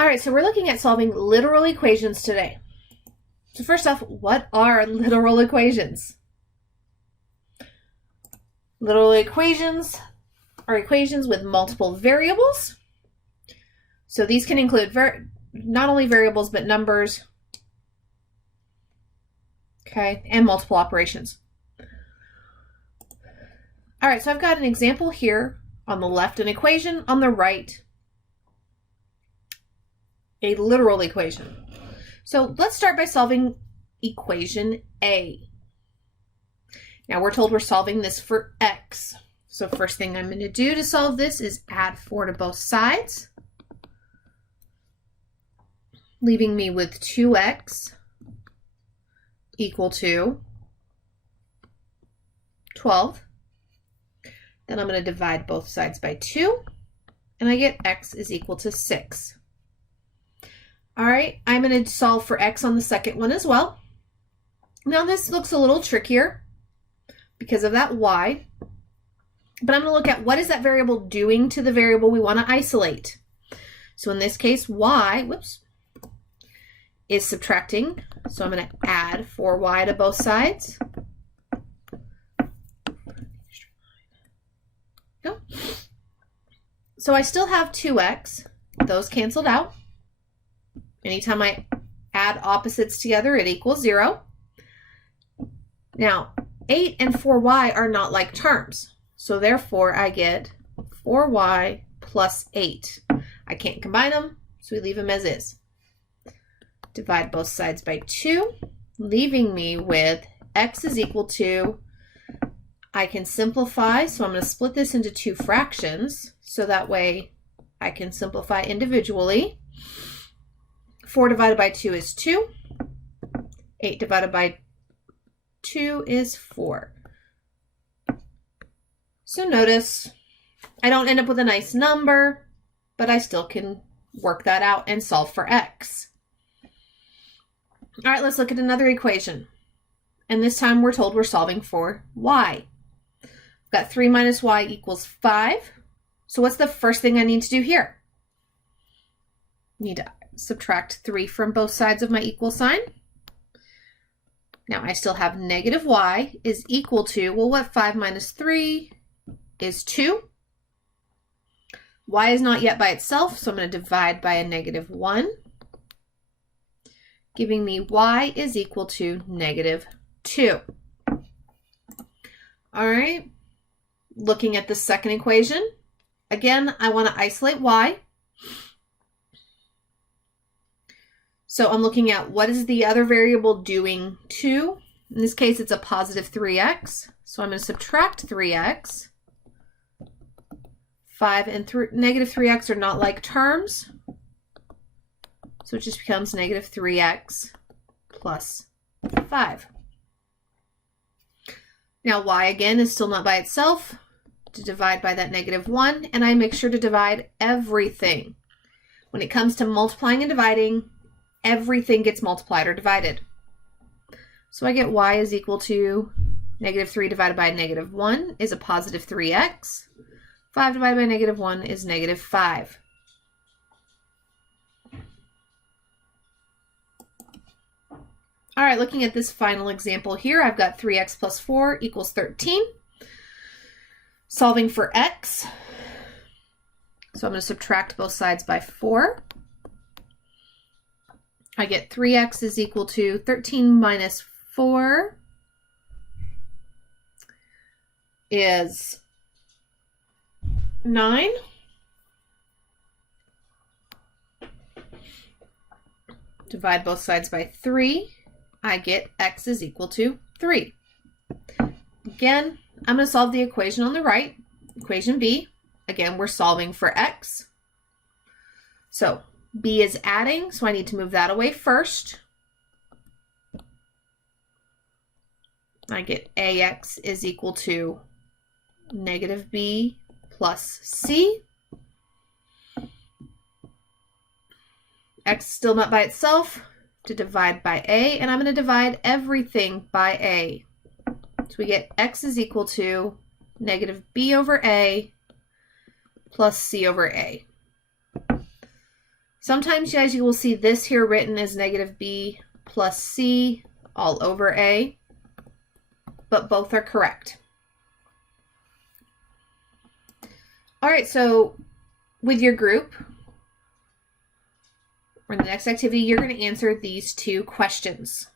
All right, so we're looking at solving literal equations today. So first off, what are literal equations? Literal equations are equations with multiple variables. So these can include not only variables, but numbers, okay, and multiple operations. All right, so I've got an example here on the left, an equation on the right, a literal equation. So let's start by solving equation A. Now we're told we're solving this for x. So first thing I'm going to do to solve this is add 4 to both sides, leaving me with 2x equal to 12. Then I'm going to divide both sides by 2, and I get x is equal to 6. All right, I'm going to solve for x on the second one as well. Now this looks a little trickier because of that y, but I'm going to look at what is that variable doing to the variable we want to isolate. So in this case, y, is subtracting, so I'm going to add 4y to both sides. Go. So I still have 2x, those canceled out. Anytime I add opposites together, it equals 0. Now, 8 and 4y are not like terms, so therefore I get 4y plus 8. I can't combine them, so we leave them as is. Divide both sides by 2, leaving me with x is equal to, I can simplify, so I'm going to split this into 2 fractions, so that way I can simplify individually. 4 divided by 2 is 2. 8 divided by 2 is 4. So notice I don't end up with a nice number, but I still can work that out and solve for x. All right, let's look at another equation. And this time we're told we're solving for y. I've got 3 minus y equals 5. So what's the first thing I need to do here? I need to subtract 3 from both sides of my equal sign. Now I still have negative y is equal to, well, what 5 minus 3 is 2. Y is not yet by itself, so I'm going to divide by a negative 1, giving me y is equal to negative 2. All right, looking at the second equation, again, I want to isolate y. So I'm looking at what is the other variable doing to, in this case it's a positive 3x, so I'm going to subtract 3x. 5 and negative 3x are not like terms, so it just becomes negative 3x plus 5. Now y again is still not by itself, to divide by that negative 1, and I make sure to divide everything. When it comes to multiplying and dividing, everything gets multiplied or divided. So I get y is equal to negative 3 divided by negative 1 is a positive 3x. 5 divided by negative 1 is negative 5. All right, looking at this final example here, I've got 3x plus 4 equals 13. Solving for x, so I'm going to subtract both sides by 4. I get 3x is equal to 13 minus 4 is 9. Divide both sides by 3. I get x is equal to 3. Again, I'm going to solve the equation on the right, equation B. Again, we're solving for x. So B is adding, so I need to move that away first. I get AX is equal to negative B plus C. X is still not by itself, to divide by A, and I'm going to divide everything by A. So we get X is equal to negative B over A plus C over A. Sometimes, guys, you will see this here written as negative b plus c all over a, but both are correct. All right, so with your group, or the next activity, you're going to answer these two questions.